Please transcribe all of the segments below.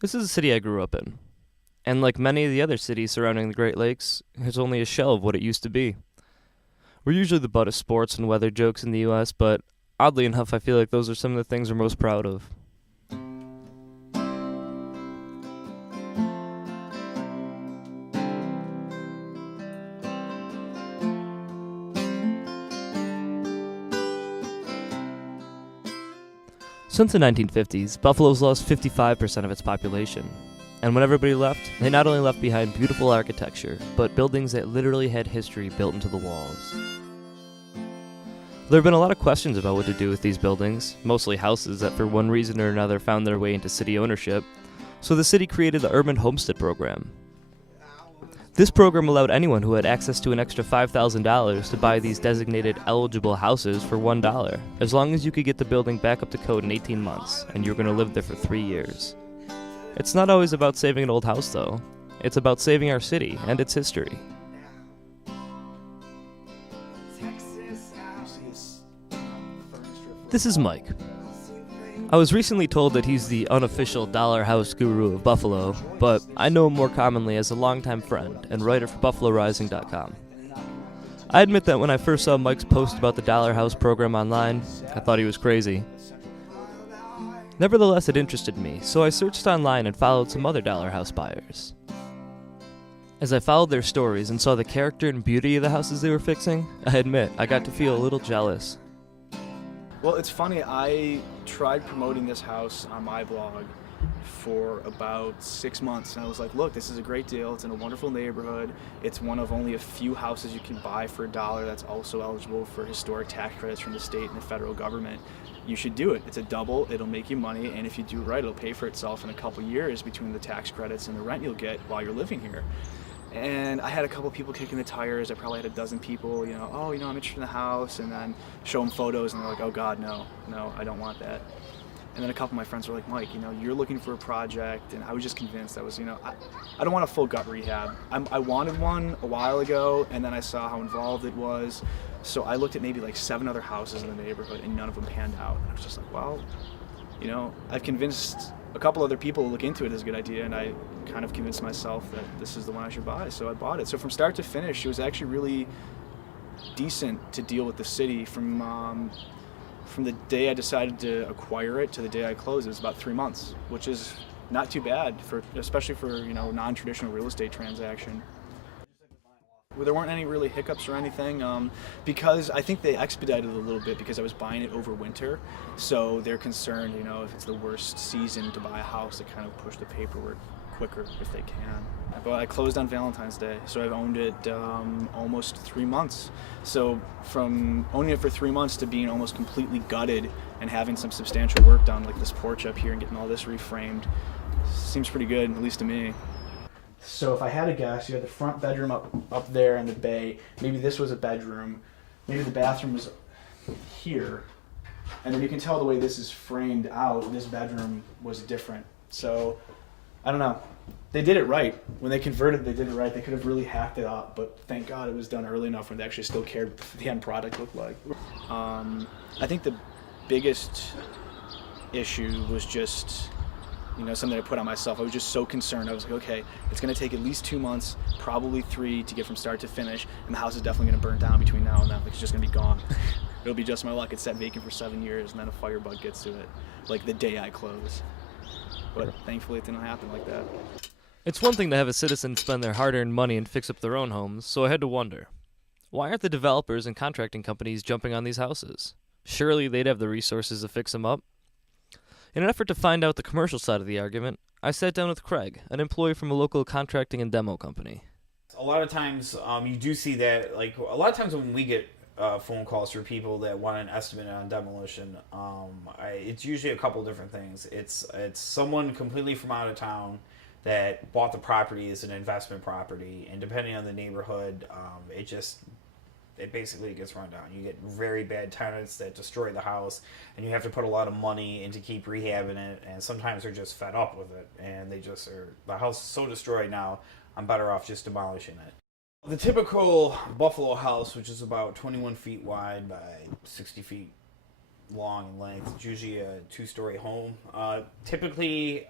This is a city I grew up in, and like many of the other cities surrounding the Great Lakes, it's only a shell of what it used to be. We're usually the butt of sports and weather jokes in the US, but oddly enough, I feel like those are some of the things we're most proud of. Since the 1950s, Buffalo's lost 55% of its population. And when everybody left, they not only left behind beautiful architecture, but buildings that literally had history built into the walls. There have been a lot of questions about what to do with these buildings, mostly houses that for one reason or another found their way into city ownership, so the city created the Urban Homestead Program. This program allowed anyone who had access to an extra $5,000 to buy these designated eligible houses for $1, as long as you could get the building back up to code in 18 months, and you were going to live there for 3 years. It's not always about saving an old house, though. It's about saving our city and its history. This is Mike. I was recently told that he's the unofficial dollar house guru of Buffalo, but I know him more commonly as a longtime friend and writer for BuffaloRising.com. I admit that when I first saw Mike's post about the dollar house program online, I thought he was crazy. Nevertheless, it interested me, so I searched online and followed some other dollar house buyers. As I followed their stories and saw the character and beauty of the houses they were fixing, I admit I got to feel a little jealous. Well, it's funny, I tried promoting this house on my blog for about 6 months, and I was like, look, this is a great deal, it's in a wonderful neighborhood, it's one of only a few houses you can buy for $1 that's also eligible for historic tax credits from the state and the federal government. You should do it. It's a double, it'll make you money, and if you do it right, it'll pay for itself in a couple years between the tax credits and the rent you'll get while you're living here. And I had a couple people kicking the tires. I probably had a dozen people, I'm interested in the house, and then show them photos, and they're like, oh God, no, I don't want that. And then a couple of my friends were like, Mike, you're looking for a project, and I was just convinced I don't want a full gut rehab. I wanted one a while ago, and then I saw how involved it was, so I looked at maybe like 7 other houses in the neighborhood, and none of them panned out. And I was just like, well, I've convinced a couple other people to look into it as a good idea, and I kind of convinced myself that this is the one I should buy, so I bought it. So from start to finish, it was actually really decent to deal with the city. From the day I decided to acquire it to the day I closed, it was about 3 months, which is not too bad, especially for non-traditional real estate transaction. Well, there weren't any really hiccups or anything, because I think they expedited it a little bit because I was buying it over winter, so they're concerned, if it's the worst season to buy a house, to kind of push the paperwork quicker if they can. But I closed on Valentine's Day, so I've owned it almost 3 months. So from owning it for 3 months to being almost completely gutted and having some substantial work done, like this porch up here and getting all this reframed, seems pretty good, at least to me. So if I had to guess, you had the front bedroom up there in the bay. Maybe this was a bedroom. Maybe the bathroom was here. And then you can tell the way this is framed out, this bedroom was different. So, I don't know. They did it right. When they converted, they did it right. They could have really hacked it up, but thank God it was done early enough when they actually still cared what the end product looked like. I think the biggest issue was just something I put on myself. I was just so concerned. I was like, okay, it's going to take at least 2 months, probably 3 to get from start to finish, and the house is definitely going to burn down between now and then. Like, it's just going to be gone. It'll be just my luck. It's sat vacant for 7 years, and then a firebug gets to it, like the day I close. But thankfully it didn't happen like that. It's one thing to have a citizen spend their hard-earned money and fix up their own homes, so I had to wonder, why aren't the developers and contracting companies jumping on these houses? Surely they'd have the resources to fix them up. In an effort to find out the commercial side of the argument, I sat down with Craig, an employee from a local contracting and demo company. A lot of times you do see that, like a lot of times when we get phone calls for people that want an estimate on demolition, it's usually a couple different things. It's someone completely from out of town that bought the property as an investment property, and depending on the neighborhood, it basically gets run down. You get very bad tenants that destroy the house, and you have to put a lot of money in to keep rehabbing it, and sometimes they're just fed up with it, and the house is so destroyed now, I'm better off just demolishing it. The typical Buffalo house, which is about 21 feet wide by 60 feet long in length. It's usually a 2-story home. Typically,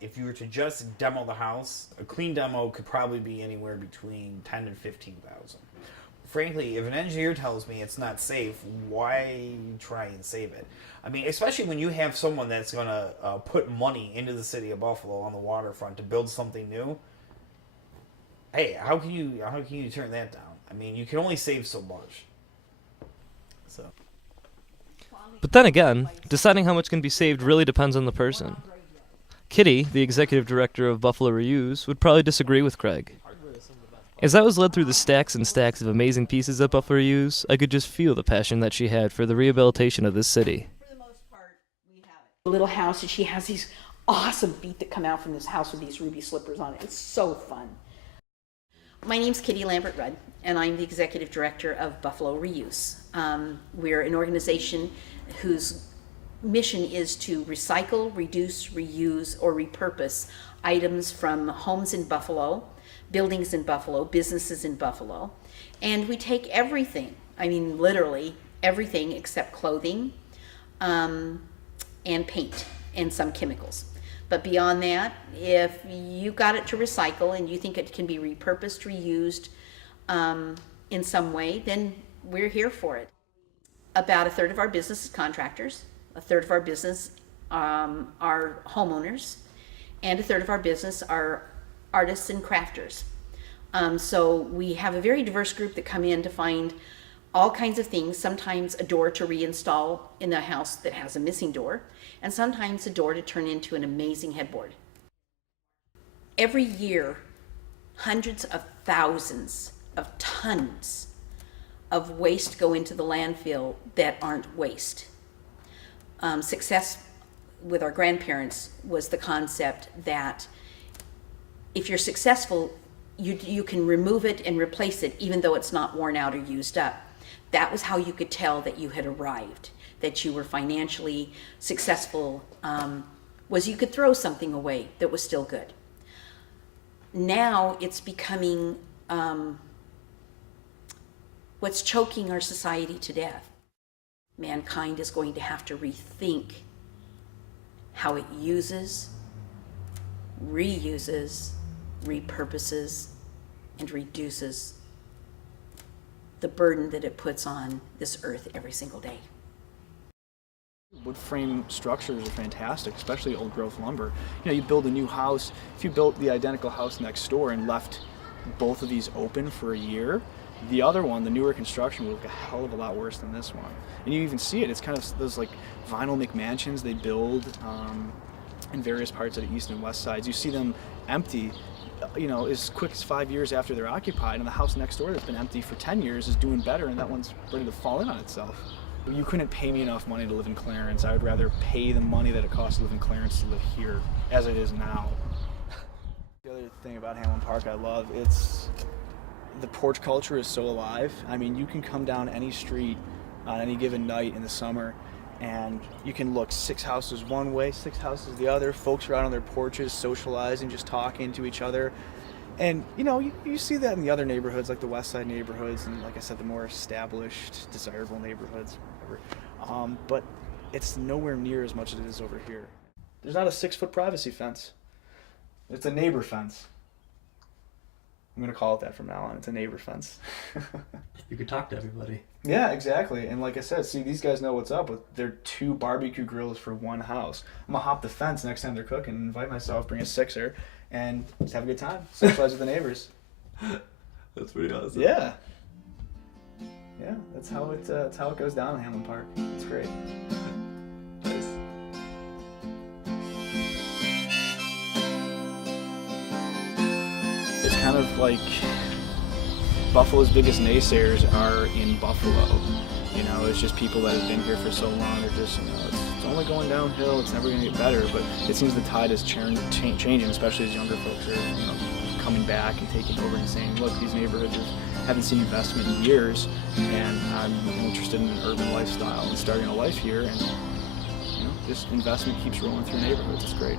if you were to just demo the house, a clean demo could probably be anywhere between $10,000 and $15,000. Frankly, if an engineer tells me it's not safe, why try and save it? I mean, especially when you have someone that's going to put money into the city of Buffalo on the waterfront to build something new. Hey, how can you turn that down? I mean, you can only save so much. So. But then again, deciding how much can be saved really depends on the person. Kitty, the executive director of Buffalo Reuse, would probably disagree with Craig. As I was led through the stacks and stacks of amazing pieces at Buffalo Reuse, I could just feel the passion that she had for the rehabilitation of this city. For the most part, we have it. A little house, and she has these awesome feet that come out from this house with these ruby slippers on it. It's so fun. My name's Kitty Lambert-Rudd, and I'm the executive director of Buffalo Reuse. We're an organization whose mission is to recycle, reduce, reuse, or repurpose items from homes in Buffalo, buildings in Buffalo, businesses in Buffalo, and we take everything, I mean literally everything except clothing and paint and some chemicals. But beyond that, if you got it to recycle and you think it can be repurposed, reused in some way, then we're here for it. About a third of our business is contractors, a third of our business are homeowners, and a third of our business are artists and crafters. So we have a very diverse group that come in to find all kinds of things, sometimes a door to reinstall in a house that has a missing door, and sometimes a door to turn into an amazing headboard. Every year, hundreds of thousands of tons of waste go into the landfill that aren't waste. Success with our grandparents was the concept that if you're successful, you can remove it and replace it even though it's not worn out or used up. That was how you could tell that you had arrived, that you were financially successful, was you could throw something away that was still good. Now it's becoming what's choking our society to death. Mankind is going to have to rethink how it uses, reuses, repurposes, and reduces the burden that it puts on this earth every single day. Wood frame structures are fantastic, especially old growth lumber. You know, you build a new house, if you built the identical house next door and left both of these open for a year, the other one, the newer construction, will look a hell of a lot worse than this one. And you even see it, it's kind of those like vinyl McMansions they build in various parts of the east and west sides. You see them empty, you know, as quick as 5 years after they're occupied, and the house next door that's been empty for 10 years is doing better, and that one's ready to fall in on itself. You couldn't pay me enough money to live in Clarence. I would rather pay the money that it costs to live in Clarence to live here, as it is now. The other thing about Hamlin Park I love, it's the porch culture is so alive. I mean, you can come down any street on any given night in the summer and you can look 6 houses one way, 6 houses the other. Folks are out on their porches socializing, just talking to each other. And you know, you see that in the other neighborhoods, like the West Side neighborhoods, and like I said, the more established, desirable neighborhoods, whatever. But it's nowhere near as much as it is over here. There's not a 6-foot privacy fence. It's a neighbor fence. I'm gonna call it that from now on. It's a neighbor fence. You could talk to everybody. Yeah, exactly. And like I said, see, these guys know what's up with their 2 barbecue grills for one house. I'm gonna hop the fence next time they're cooking, invite myself, bring a 6er, and just have a good time. Socialize with the neighbors. That's pretty awesome. Yeah. Yeah, that's how it goes down in Hamlin Park. It's great. Nice. It's kind of like Buffalo's biggest naysayers are in Buffalo. You know, it's just people that have been here for so long. They're just, you know, it's only going downhill. It's never going to get better. But it seems the tide is changing, especially as younger folks are, you know, coming back and taking over and saying, look, these neighborhoods haven't seen investment in years, and I'm interested in an urban lifestyle and starting a life here. And you know, this investment keeps rolling through neighborhoods. It's great.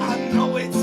I know it's